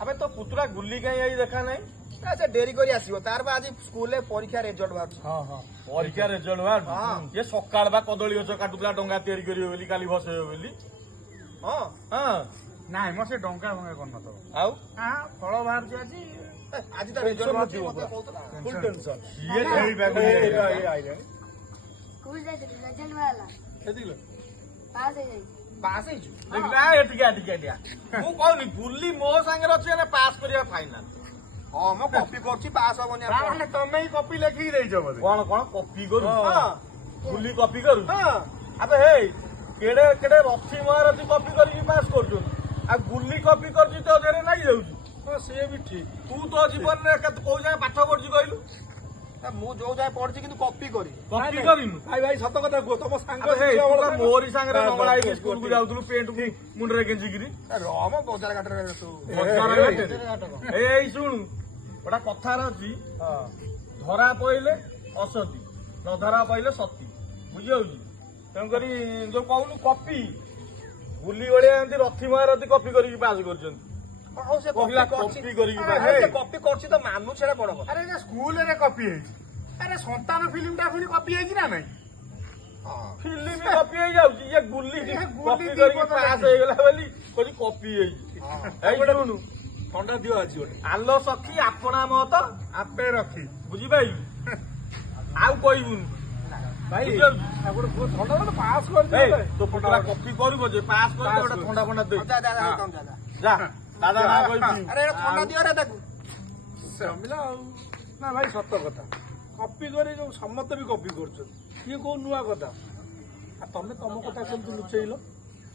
আবে তো পুতুরা গুলি কাই আই দেখা নাই ସେ ଡେରି କରି ଆସିବ ତାର ବା ଆଜି ସ୍କୁଲରେ ପରୀକ୍ଷା ରେଜଲ୍ଟ ବାହାରୁଛି ପରୀକ୍ଷା ରେଜଲ୍ଟ ବାହାରୁଛି ଇଏ ସକାଳ ବା କଦଳୀ ଗଛ କାଟୁଥିଲା ଡଙ୍ଗା ତିଆରି କରିବ ବୋଲି କାଲି ଭସେଇବ ବୋଲି ହଁ ହଁ ନାଇଁ ମ ସେ ଡଙ୍ଗା ଭଙ୍ଗା କରିନଥିବ ଆଉ ଫଳ ବାହାରୁଛି ଆଜି ଆଜି ତା ରେଜଲ୍ଟ ବାହାରୁଛି ମତେ କହୁଥିଲା ଫୁଲ ଟେନସନ ଇଏ ଖେଳିବାକୁ ସ୍କୁଲ ଯାଇଥିଲି ରେଜଲ୍ଟ ବାହାରିଲା ସେତିକି ପାସ୍ ହେଇଯାଇଛି ପାସ୍ ହେଇଛୁ ଏଠିକା ମୁଁ କହୁନି ଗୁଲି ମୋ ସାଙ୍ଗରେ ଅଛି ମାନେ ପାସ୍ କରିବା ଫାଇନାଲ ହଁ ମୁଁ କପି କରୁଛି ପାସ୍ ହବନି ଆପଣ ତାହେଲେ ତମେ ହିଁ କପି ଲେଖିକି ଦେଇଛ ବୋଧେ କଣ କଣ କପି କରୁ ହଁ ଗୁଲି କପି କରୁ ହଁ ଆବେ ହେଇ କେଡେ କେଡେ ରଥି ମହାରଥୀ କପି କରିକି ପାସ୍ କରୁଛନ୍ତି ଆଉ ଗୁଲି କପି କରୁଛି ତୋ ଦେହରେ ଲାଗି ଯାଉଛି ହଁ ସିଏ ବି ଠିକ ତୁ ତୋ ଜୀବନରେ କୋଉ ଯାଏଁ ପାଠ ପଢୁଛୁ କହିଲୁ ମୁଁ ଯୋଉ ଯାଏ ପଢିଛି କିନ୍ତୁ କପି କରି କପି କରିନୁ ଭାଇ ଭାଇ ସତ କଥା କୁହ ତମ ସାଙ୍ଗ ଆବେ ହେଇ ତୁ ବା ମୋରି ସାଙ୍ଗରେ ନଙ୍ଗଳା ହେଇକି ସ୍କୁଲକୁ ଯାଉଥିଲୁ ପେଣ୍ଟକୁ ମୁଣ୍ଡରେ ଗେଞ୍ଜିକିରି ରମ ବଜାର ଘାଟରେ ତୁ ଏଇ ଶୁଣୁ ଗୋଟା କଥାର ଅଛି ଧରା ପଇଲେ ଅସତି ନ ଧରା ପଇଲେ ସତୀ ବୁଝିଯାଉଛି ତେଣୁକରି ଯୋଉ କହୁନୁ କପି ଗୁଲି ଭଳିଆ ଏମିତି ରଥି ମହାରଥୀ କପି କରିକି ପାସ୍ କରୁଛନ୍ତି ହଉ ସେ କହିଲା କପି କରୁଛି କପି କରିକି ପାସ୍ ସେ କପି କରୁଛି ତ ମାନୁ ସେଟା ବଡ କଥା ଆରେ ସ୍କୁଲରେ କପି ହେଇଛି ଆରେ ସନ୍ତାନ ଫିଲ୍ମ ଟା ପୁଣି କପି ହେଇଛି ନା ନାଇଁ ଫିଲ୍ମ କପି ହେଇଯାଉଛି ଇଏ ଗୁଲି କପି ଦି କରିକି ପଦ ପାସ୍ ନାହିଁ। ହେଇଗଲା ବୋଲି କହୁଛି କପି ହେଇଛି ଏଇ ଶୁଣୁ ଥଣ୍ଡା ଦିଅ ଆଜି ଗୋଟେ ଆଲୋ ସଖୀ ଆପଣା ମତ ଆପେ ରଖି ବୁଝିପାଇଲୁ ଆଉ କହିବୁନି ଭାଇ ବୁଝିଯାଉଛି ଆଉ ଗୋଟେ କୁହ, ଥଣ୍ଡା ଗୋଟେ ପାସ୍ ଏଇ କରିଦିଅ ତୋ ପୁତୁରା କପି କରିବ ଯେ ପାସ୍ କରିବ ଗୋଟେ ଥଣ୍ଡା ଫଣ୍ଡା ଦେ ଯା ଯା ଯା ତମ ଯା ଯା ଦାଦା ନା କହିବି ଆରେ ଏଇଟା ଥଣ୍ଡା ଦିଅ ରେ ତାକୁ ଜମିଲା ଆଉ ନା ଭାଇ ସତ କଥା କପି କରି ଯୋଉ ସମସ୍ତେ ବି କପି କରୁଛନ୍ତି ଇଏ କୋଉ ନୂଆ କଥା ଆଉ ତମେ ତମ କଥା କେମିତି ଲୁଚେଇଲ